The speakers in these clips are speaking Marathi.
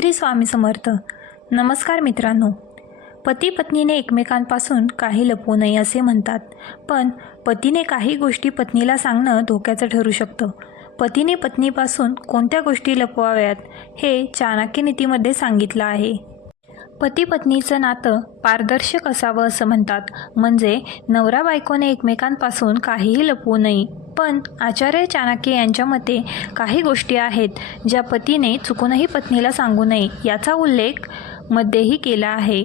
श्री स्वामी समर्थ. नमस्कार मित्रांनो. पती पत्नीने एकमेकांपासून काही लपवू नये असे म्हणतात. पण पतीने काही गोष्टी पत्नीला सांगणं धोक्याचं ठरू शकतं. पतीने पत्नीपासून कोणत्या गोष्टी लपवाव्यात हे चाणक्य नीतीमध्ये सांगितलं आहे. पती पत्नीचं नातं पारदर्शक असावं असं म्हणतात. म्हणजे नवरा बायकोने एकमेकांपासून काहीही लपवू नये. पण आचार्य चाणक्य यांच्या मते काही गोष्टी आहेत ज्या पतीने चुकूनही पत्नीला सांगू नये याचा उल्लेख मध्येही केला आहे.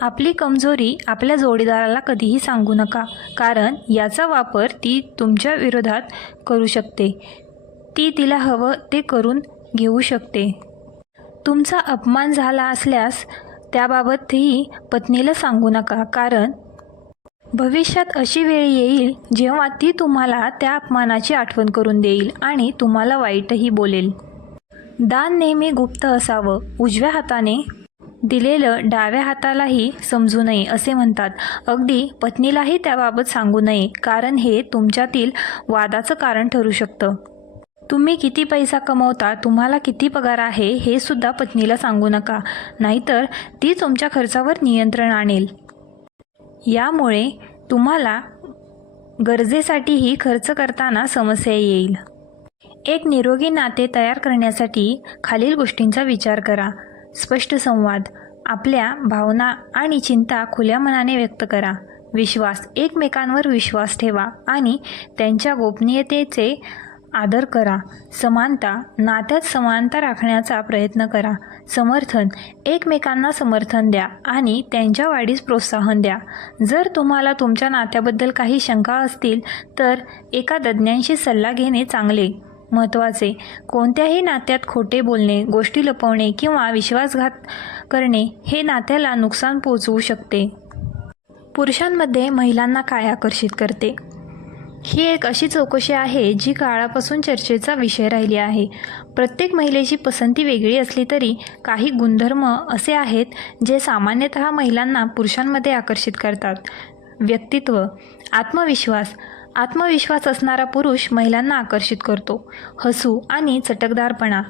आपली कमजोरी आपल्या जोडीदाराला कधीही सांगू नका कारण याचा वापर ती तुमच्या विरोधात करू शकते. ती तिला हवं ते करून घेऊ शकते. तुमचा अपमान झाला असल्यास त्याबाबतही पत्नीला सांगू नका कारण भविष्यात अशी वेळ येईल जेव्हा ती तुम्हाला त्या अपमानाची आठवण करून देईल आणि तुम्हाला वाईटही बोलेल. दान नेहमी गुप्त असावं उजव्या हाताने दिलेलं डाव्या हातालाही समजू नये असे म्हणतात. अगदी पत्नीलाही त्याबाबत सांगू नये कारण हे तुमच्यातील वादाचं कारण ठरू शकतं. तुम्ही किती पैसा कमवता तुम्हाला किती पगार आहे हे सुद्धा पत्नीला सांगू नका. नाहीतर ती तुमच्या खर्चावर नियंत्रण आणेल. यामुळे तुम्हाला गरजेसाठीही खर्च करताना समस्या येईल. एक निरोगी नाते तयार करण्यासाठी खालील गोष्टींचा विचार करा. स्पष्ट संवाद आपल्या भावना आणि चिंता खुल्या मनाने व्यक्त करा. विश्वास एकमेकांवर विश्वास ठेवा आणि त्यांच्या गोपनीयतेचे आदर करा. समानता नात्यात समानता राखण्याचा प्रयत्न करा. समर्थन एकमेकांना समर्थन द्या आणि त्यांच्या वाढीस प्रोत्साहन द्या. जर तुम्हाला तुमच्या नात्याबद्दल काही शंका असतील तर एका तज्ज्ञांशी सल्ला घेणे चांगले. महत्त्वाचे कोणत्याही नात्यात खोटे बोलणे गोष्टी लपवणे किंवा विश्वासघात करणे हे नात्याला नुकसान पोचवू शकते. पुरुषांमध्ये महिलांना काय आकर्षित करते? ही एक अशी चौकशी आहे जी काळापासून चर्चेचा विषय राहिली आहे. प्रत्येक महिलेची पसंती वेगळी असली तरी काही गुणधर्म असे आहेत जे सामान्यतः महिलांना पुरुषांमध्ये आकर्षित करतात. व्यक्तित्व आत्मविश्वास. आत्मविश्वास असणारा पुरुष महिलांना आकर्षित करतो. हसू आणि चटकदारपणा.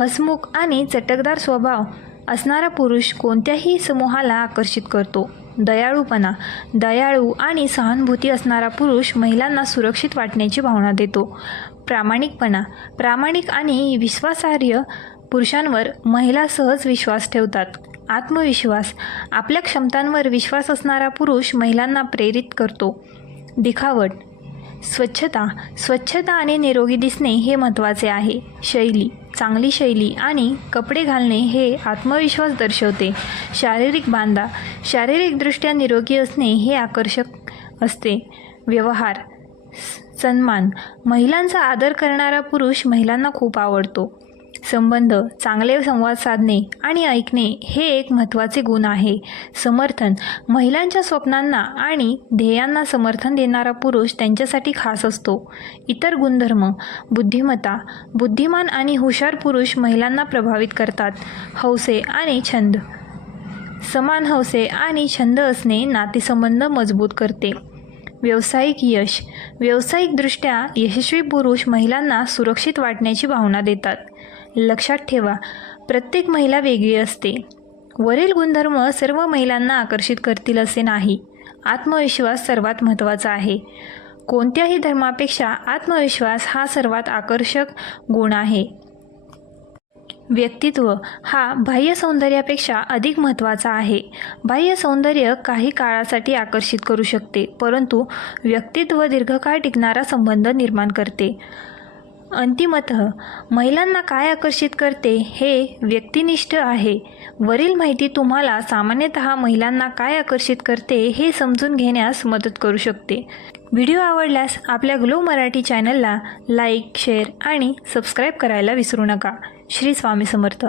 हसमुख आणि चटकदार स्वभाव असणारा पुरुष कोणत्याही समूहाला आकर्षित करतो. दयाळूपणा दयाळू आणि सहानुभूती असणारा पुरुष महिलांना सुरक्षित वाटण्याची भावना देतो. प्रामाणिकपणा प्रामाणिक आणि विश्वासार्ह पुरुषांवर महिला सहज विश्वास ठेवतात. आत्मविश्वास आपल्या क्षमतांवर विश्वास असणारा पुरुष महिलांना प्रेरित करतो. दिखावट स्वच्छता स्वच्छता आणि निरोगी दिसणे हे महत्त्वाचे आहे. शैली चांगली शैली आणि कपडे घालणे हे आत्मविश्वास दर्शवते. शारीरिक बांधा शारीरिकदृष्ट्या निरोगी असणे हे आकर्षक असते. व्यवहार सन्मान महिलांचा आदर करणारा पुरुष महिलांना खूप आवडतो. संबंध चांगले संवाद साधणे आणि ऐकणे हे एक महत्त्वाचे गुण आहे. समर्थन महिलांच्या स्वप्नांना आणि ध्येयांना समर्थन देणारा पुरुष त्यांच्यासाठी खास असतो. इतर गुणधर्म बुद्धिमत्ता बुद्धिमान आणि हुशार पुरुष महिलांना प्रभावित करतात. हौसे आणि छंद. समान हौसे आणि छंद असणे नातेसंबंध मजबूत करते. व्यावसायिक यश. व्यावसायिकदृष्ट्या यशस्वी पुरुष महिलांना सुरक्षित वाटण्याची भावना देतात. लक्षात ठेवा प्रत्येक महिला वेगळी असते. वरील गुणधर्म सर्व महिलांना आकर्षित करतील असे नाही. आत्मविश्वास सर्वात महत्त्वाचा आहे. कोणत्याही धर्मापेक्षा आत्मविश्वास हा सर्वात आकर्षक गुण आहे. व्यक्तित्व हा बाह्य सौंदर्यापेक्षा अधिक महत्त्वाचा आहे. बाह्य सौंदर्य काही काळासाठी आकर्षित करू शकते परंतु व्यक्तित्व दीर्घकाळ टिकणारा संबंध निर्माण करते. अंतिमत महिलांना काय आकर्षित करते हे व्यक्तिनिष्ठ आहे. वरील माहिती तुम्हाला सामान्यतः महिलांना काय आकर्षित करते हे समजून घेण्यास मदत करू शकते. व्हिडिओ आवडल्यास आपल्या ग्लो मराठी चॅनलला लाईक शेअर आणि सबस्क्राईब करायला विसरू नका. श्री स्वामी समर्थ.